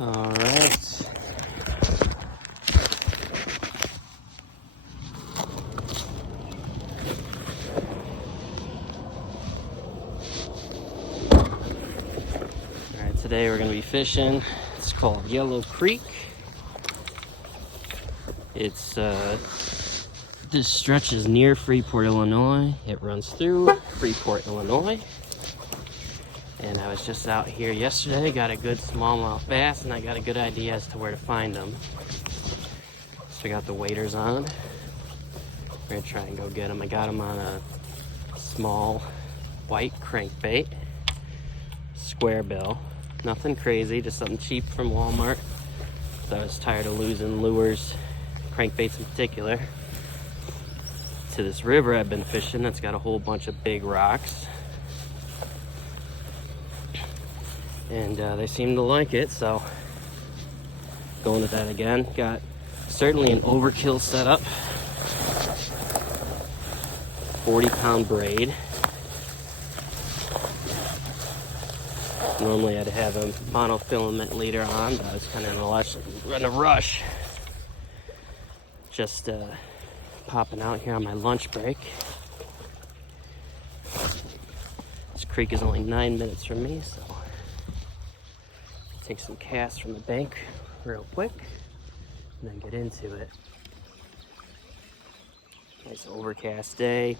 All right. All right, today we're gonna be fishing. It's called Yellow Creek. It's this stretch is near Freeport, Illinois. It runs through Freeport, Illinois. And I was just out here yesterday, got a good smallmouth bass, and I got a good idea as to where to find them. So I got the waders on. We're gonna try and go get them. I got them on a small white crankbait, square bill. Nothing crazy, just something cheap from Walmart. So I was tired of losing lures, crankbaits in particular, to this river I've been fishing that's got a whole bunch of big rocks. And they seem to like it, so going to that again. Got certainly an overkill setup. 40-pound braid. Normally I'd have a monofilament leader on, but I was kind of in a rush. Just popping out here on my lunch break. This creek is only 9 minutes from me, so take some casts from the bank real quick and then get into it. Nice overcast day.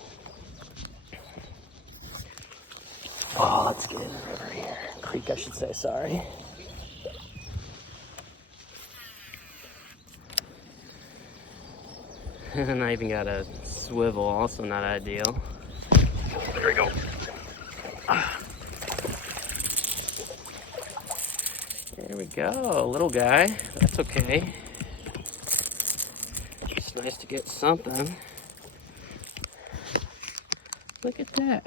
Oh, let's get in the river here. Creek, I should say, sorry. And I even got a swivel, also not ideal. There we go. There we go, little guy. That's okay. It's nice to get something. Look at that.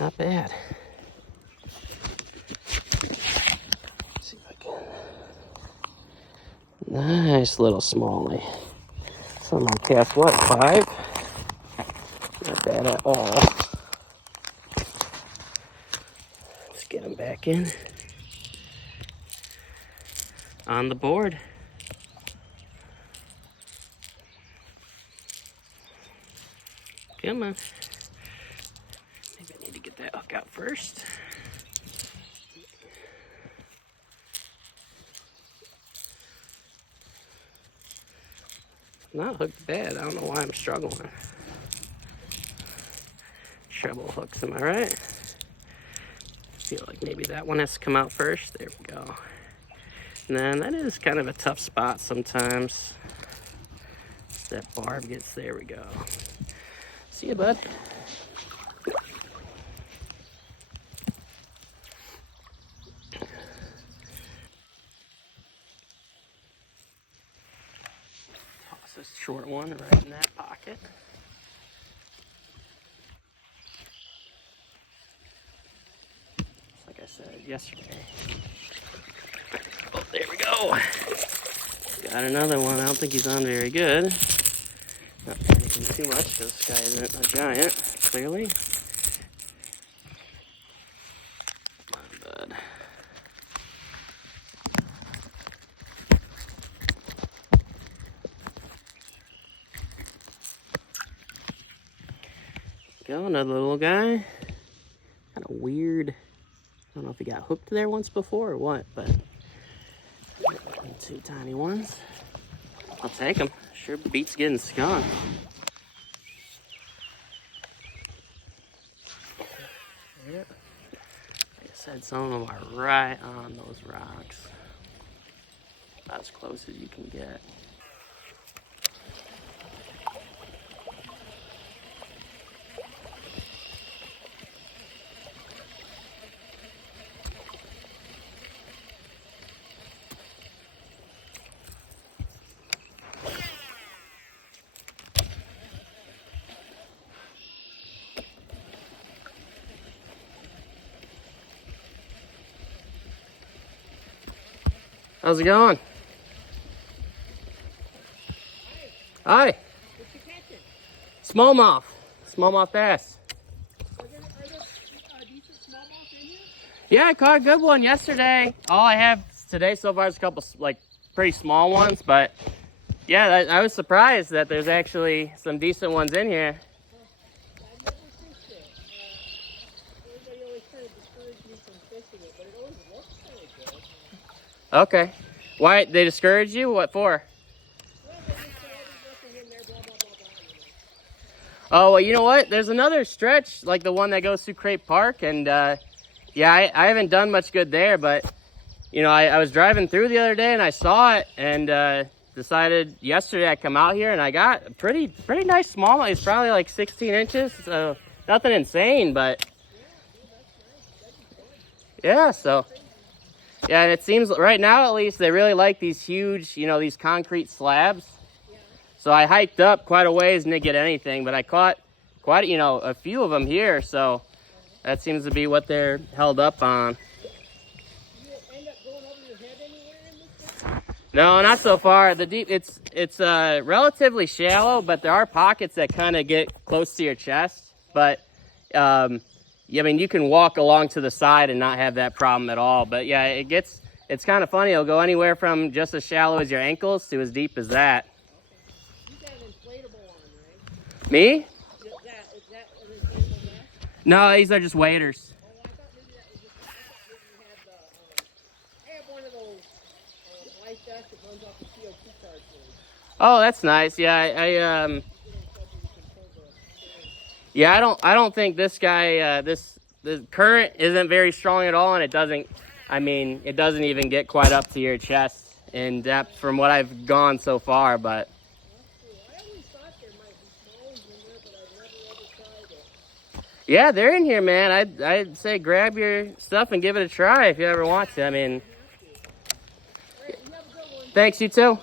Not bad. Let's see if I can. Nice little smallie. So I'm gonna cast what, 5? Not bad at all. Let's get him back in. On the board. Come on. Maybe I need to get that hook out first. Not hooked bad. I don't know why I'm struggling. Treble hooks, am I right? Feel like maybe that one has to come out first. There we go. And then that is kind of a tough spot sometimes. That barb gets, there we go. See you, bud. Toss this short one right in that pocket. Like I said yesterday. Oh, there we go. Got another one. I don't think he's on very good. Not panicking too much because this guy isn't a giant, clearly. Come on, bud. Go, another little guy. Kind of weird. I don't know if he got hooked there once before or what, but 2 tiny ones. I'll take them. Sure beats getting skunked. Yeah. Like I said, some of them are right on those rocks. About as close as you can get. How's it going? Hi. What you catching? Smallmouth. Smallmouth bass. Are there decent smallmouth in here? Yeah, I caught a good one yesterday. All I have today so far is a couple like pretty small ones, but yeah, I was surprised that there's actually some decent ones in here. I've never fished it. Everybody always kind of discouraged me from fishing it, but it always looks kind of good. Okay. Why they discourage you? What for? Well, they just say, oh, there's nothing in there, blah, blah, blah, blah. You know. Oh, well, you know what? There's another stretch, like the one that goes through Crepe Park, and yeah, I haven't done much good there, but you know, I was driving through the other day and I saw it, and decided yesterday I'd come out here, and I got a pretty nice smallmouth. It's probably like 16 inches, so nothing insane, but yeah, so yeah, and it seems right now at least they really like these huge, you know, these concrete slabs. So I hiked up quite a ways and didn't get anything, but I caught quite, you know, a few of them here, so that seems to be what they're held up on. You end up going over your head anywhere in this thing? No, not so far. The deep, it's relatively shallow, but there are pockets that kind of get close to your chest. But yeah, I mean, you can walk along to the side and not have that problem at all. But yeah, it's kind of funny. It'll go anywhere from just as shallow as your ankles to as deep as that. You got an inflatable on, right? Me? Is that an inflatable vest? No, these are just waders. Oh, I thought maybe that was just, I thought maybe you had the, I have one of those life vests that runs off the CO2 card thing. Oh, that's nice. Yeah, yeah, I don't think this guy, the current isn't very strong at all, and it doesn't, I mean, it doesn't even get quite up to your chest in depth from what I've gone so far, but. I always thought there might be smalls in there, but I've never ever tried it. Yeah, they're in here, man. I'd say grab your stuff and give it a try if you ever want to. I mean, All right, you have a good one. thanks, you too.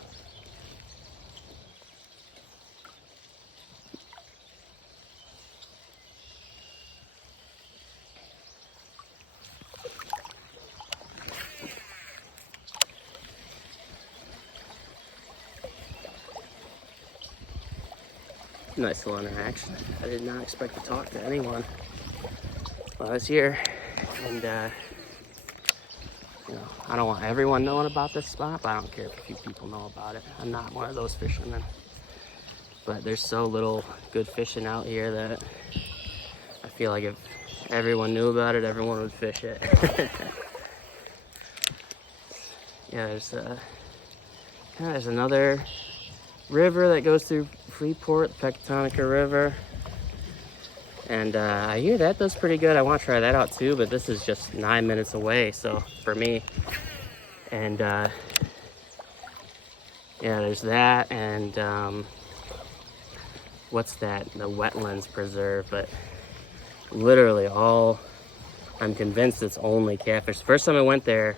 Nice little interaction. I did not expect to talk to anyone while I was here, and you know, I don't want everyone knowing about this spot, but I don't care if a few people know about it. I'm not one of those fishermen, but there's so little good fishing out here that I feel like if everyone knew about it, everyone would fish it. Yeah, there's another river that goes through Freeport, the Pecatonica River, and I hear that does pretty good. I want to try that out too, but this is just 9 minutes away, so for me. And yeah, there's that, and what's that? The wetlands preserve, but literally I'm convinced it's only catfish. First time I went there,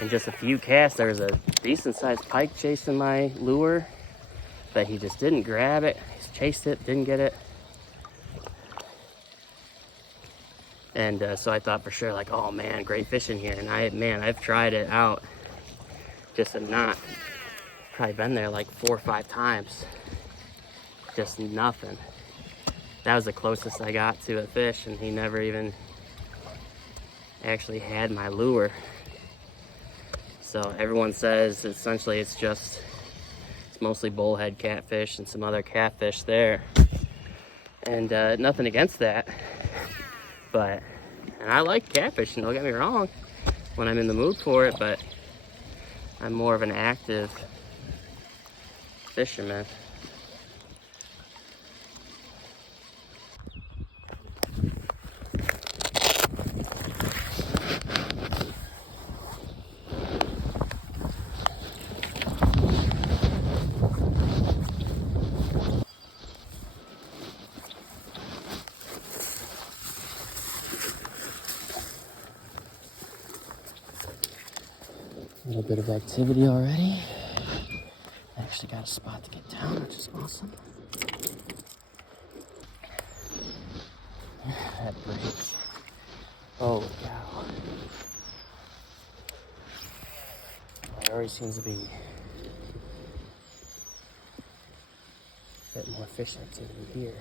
in just a few casts, there was a decent sized pike chasing my lure, but he just didn't grab it. He chased it, didn't get it. And so I thought for sure, like, oh man, great fishing here. And I've tried it out, just not. Probably been there like 4 or 5 times. Just nothing. That was the closest I got to a fish, and he never even actually had my lure. So everyone says essentially it's mostly bullhead catfish and some other catfish there. And nothing against that. And I like catfishing, don't get me wrong, when I'm in the mood for it, but I'm more of an active fisherman. A little bit of activity already. I actually got a spot to get down, which is awesome. That bridge. Oh, cow. There already seems to be a bit more fish activity here.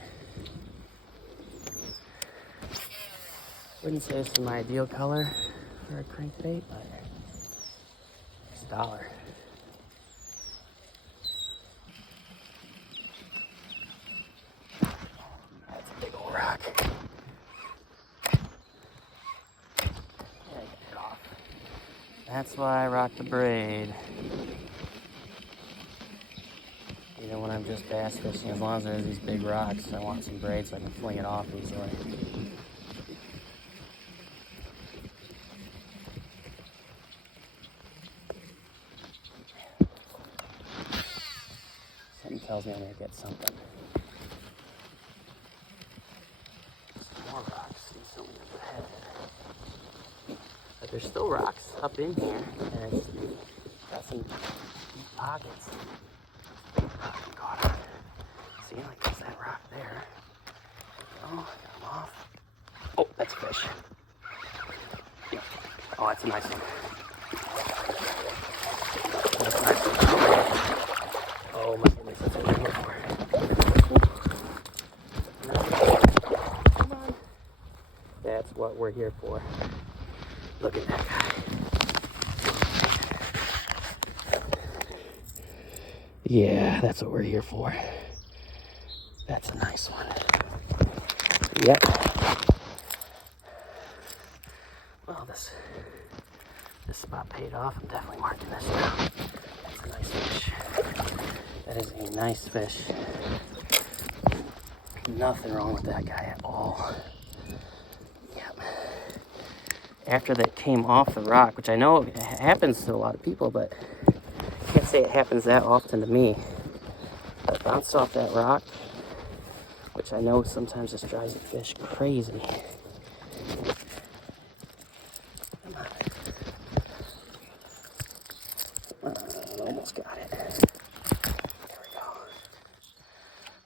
Wouldn't say it's my ideal color for a crankbait, but it's $1. That's a big old rock. Yeah, get it off. That's why I rock the braid. Even when I'm just bass fishing, as long as there's these big rocks, I want some braid so I can fling it off easily. Something tells me I'm gonna get something. Some more rocks. See something up ahead. But there's still rocks up in here, and it's got some deep pockets. Caught on. See, like there's that rock there. Oh, got him off. Oh, that's a fish. Oh, that's a nice one. That's a nice one. Oh my goodness, that's what we're here for. Come on. That's what we're here for. Look at that guy. Yeah, that's what we're here for. That's a nice one. Yep. Well, this spot paid off. I'm definitely marking this down. That's a nice fish. That is a nice fish. Nothing wrong with that guy at all. Yep. After that came off the rock, which I know happens to a lot of people, but I can't say it happens that often to me. But bounced off that rock, which I know sometimes just drives the fish crazy. Almost got it. There we go.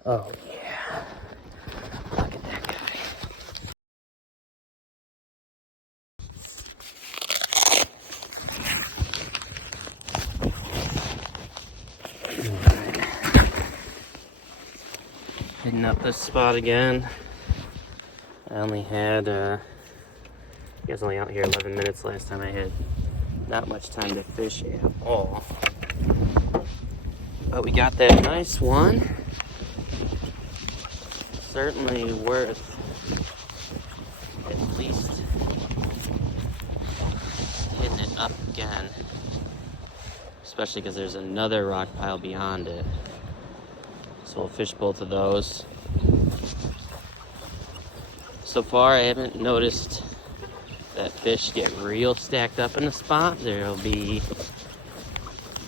Oh yeah. Look at that guy. Alright. Hitting up this spot again. I only had I was only out here 11 minutes last time. I had not much time to fish at all. But we got that nice one. Certainly worth at least hitting it up again. Especially because there's another rock pile beyond it. So we'll fish both of those. So far I haven't noticed that fish get real stacked up in the spot. There'll be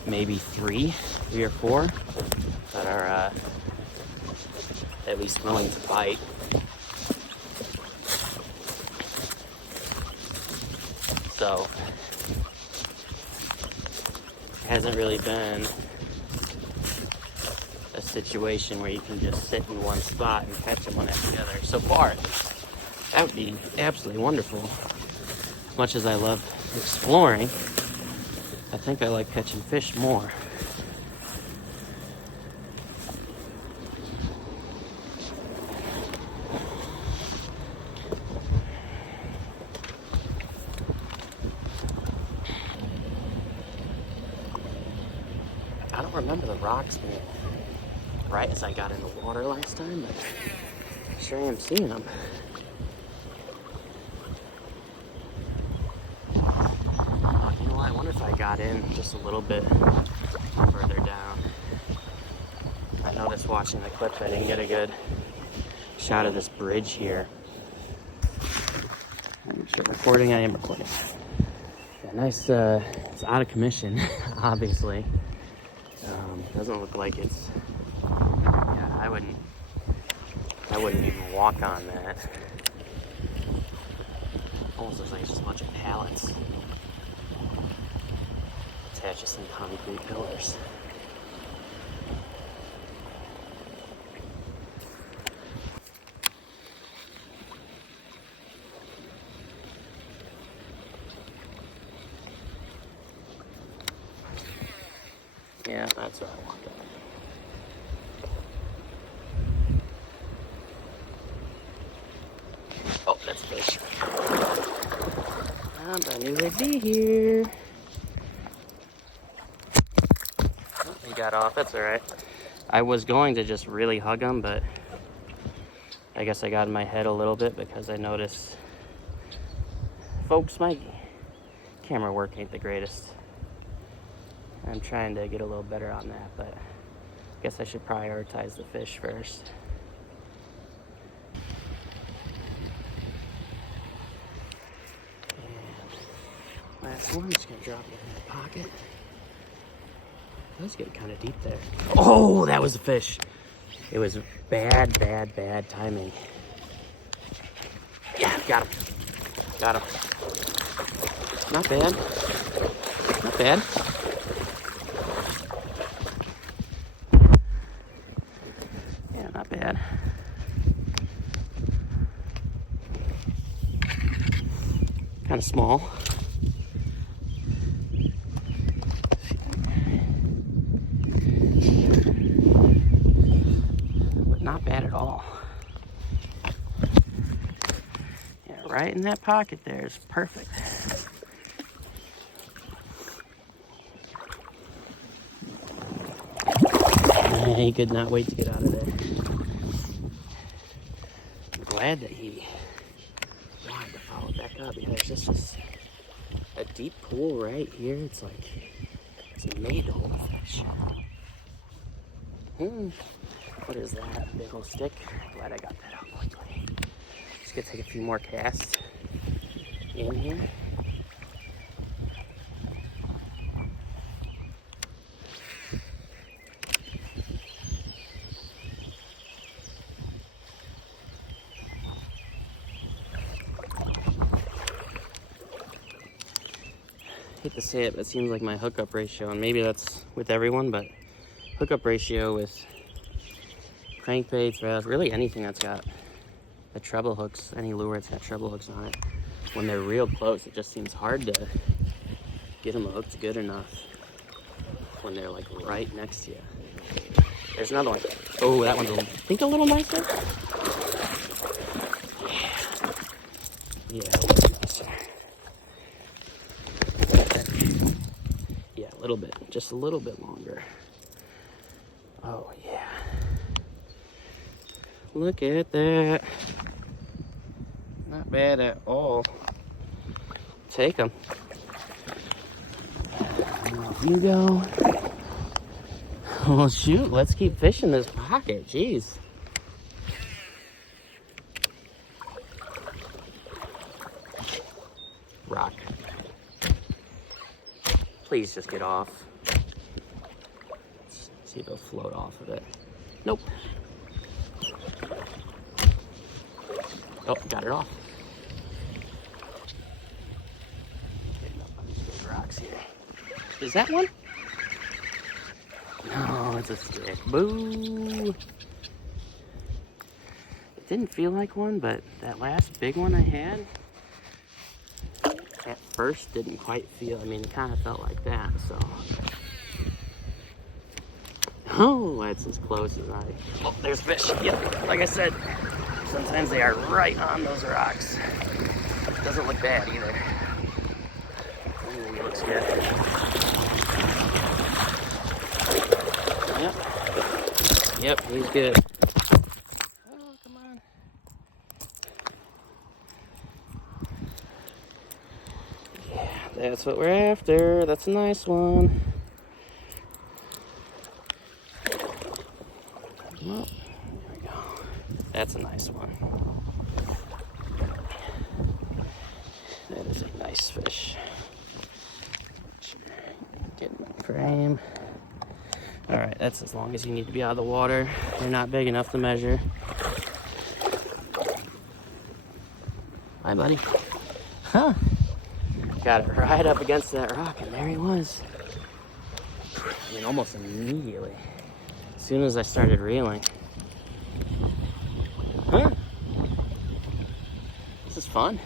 maybe three or four that are at least willing to bite. So it hasn't really been a situation where you can just sit in one spot and catch them one after the other. So far, that would be absolutely wonderful. As much as I love exploring, I think I like catching fish more. I don't remember the rocks being right as I got in the water last time, but I sure am seeing them. You know what? I wonder if I got in just a little bit further down. I noticed watching the clips I didn't get a good shot of this bridge here. I'm sure recording, I am recording. Yeah, nice, it's out of commission, obviously. Doesn't look like it's, yeah, I wouldn't even walk on that. Almost looks like it's just a bunch of pallets attached to some concrete pillars. Yeah, that's what I want. Oh, that's fish. I knew they'd be here. Oh, he got off. That's all right. I was going to just really hug him, but I guess I got in my head a little bit because I noticed, folks, my camera work ain't the greatest. I'm trying to get a little better on that, but I guess I should prioritize the fish first. And last one, just gonna drop it in my pocket. Let's get kind of deep there. Oh, that was a fish. It was bad timing. Yeah, got him. Got him. Not bad. Not bad. Yeah, not bad. Kind of small. But not bad at all. Yeah, right in that pocket there is perfect. He could not wait to get out of there. I'm glad that he wanted to follow back up because there's just a deep pool right here. It's like it's made to hold fish. What is that? Big old stick? Glad I got that out quickly. Just gonna take a few more casts in here. Hate to say it, but it seems like my hookup ratio, and maybe that's with everyone, but hookup ratio with crankbaits, really anything that's got the treble hooks, any lure that's got treble hooks on it, when they're real close, it just seems hard to get them hooked good enough when they're like right next to you. There's another one. Oh, that one's a little nicer. Yeah, a little nicer. Yeah, a little bit, just a little bit longer. Oh yeah. Look at that. Not bad at all. Take them. Off you go. Well, shoot, let's keep fishing this pocket. Jeez. Rock. Please just get off. Let's see if it'll float off of it. Nope. Oh, got it off. Getting up on these big rocks here. Is that one? No, it's a stick. Boo! It didn't feel like one, but that last big one I had, at first didn't quite feel, I mean, it kind of felt like that, so. Oh, that's as close as I, oh, there's fish. Yep, like I said, sometimes they are right on those rocks. Doesn't look bad either. Ooh, he looks good. Yep. Yep, he's good. Oh, come on. Yeah, that's what we're after. That's a nice one. Well, there we go. That's a nice one. That is a nice fish. Get in the frame. All right, that's as long as you need to be out of the water. They're not big enough to measure. Hi, buddy. Huh. Got it right up against that rock, and there he was. I mean, almost immediately. As soon as I started reeling. Huh? This is fun.